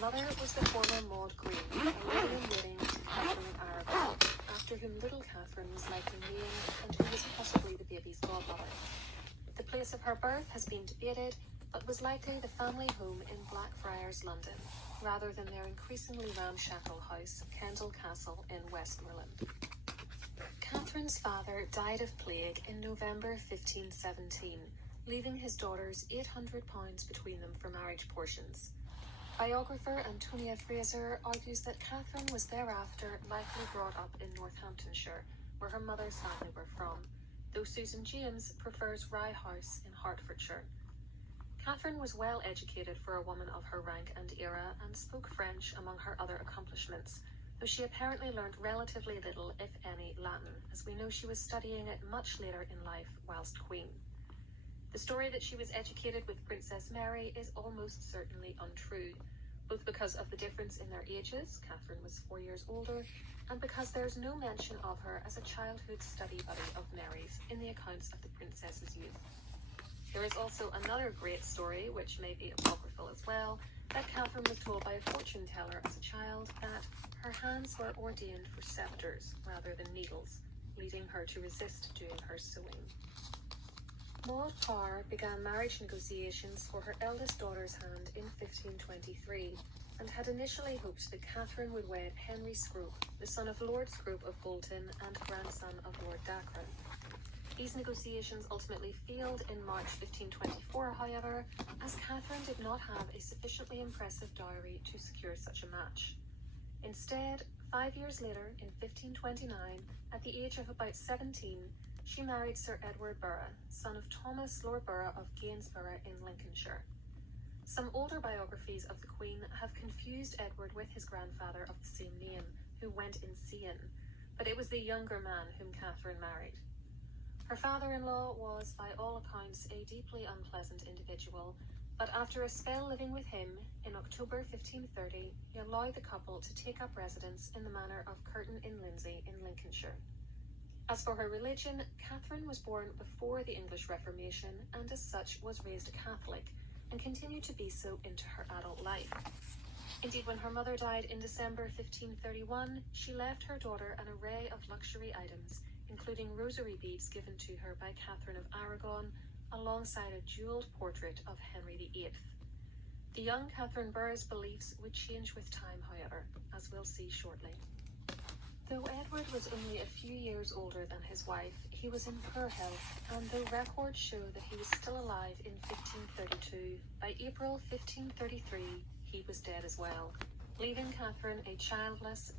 mother was the former Maud Green, a lady-in-waiting to Catherine of Aragon, after whom little Catherine was likely named and who was possibly the baby's godmother. The place of her birth has been debated, but was likely the family home in Blackfriars, London, rather than their increasingly ramshackle house, Kendal Castle in Westmoreland. Catherine's father died of plague in November 1517, leaving his daughters £800 between them for marriage portions. Biographer Antonia Fraser argues that Catherine was thereafter likely brought up in Northamptonshire, where her mother's family were from, though Susan James prefers Rye House in Hertfordshire. Catherine was well educated for a woman of her rank and era and spoke French among her other accomplishments, though she apparently learned relatively little, if any, Latin, as we know she was studying it much later in life whilst Queen. The story that she was educated with Princess Mary is almost certainly untrue, both because of the difference in their ages, Catherine was 4 years older, and because there is no mention of her as a childhood study buddy of Mary's in the accounts of the princess's youth. There is also another great story, which may be apocryphal as well, that Catherine was told by a fortune teller as a child that her hands were ordained for scepters rather than needles, leading her to resist doing her sewing. Maud Parr began marriage negotiations for her eldest daughter's hand in 1523, and had initially hoped that Catherine would wed Henry Scrope, the son of Lord Scrope of Bolton and grandson of Lord Dacre. These negotiations ultimately failed in March 1524, however, as Catherine did not have a sufficiently impressive dowry to secure such a match. Instead, 5 years later, in 1529, at the age of about 17, she married Sir Edward Burgh, son of Thomas Lord Burgh of Gainsborough in Lincolnshire. Some older biographies of the Queen have confused Edward with his grandfather of the same name, who went insane, but it was the younger man whom Catherine married. Her father-in-law was, by all accounts, a deeply unpleasant individual, but after a spell living with him, in October 1530, he allowed the couple to take up residence in the manor of Curtin in Lindsay in Lincolnshire. As for her religion, Catherine was born before the English Reformation and as such was raised a Catholic and continued to be so into her adult life. Indeed, when her mother died in December 1531, she left her daughter an array of luxury items, including rosary beads given to her by Catherine of Aragon, alongside a jewelled portrait of Henry VIII. The young Catherine Burgh's beliefs would change with time, however, as we'll see shortly. Though Edward was only a few years older than his wife, he was in poor health, and though records show that he was still alive in 1532, by April 1533 he was dead as well, leaving Catherine a childless,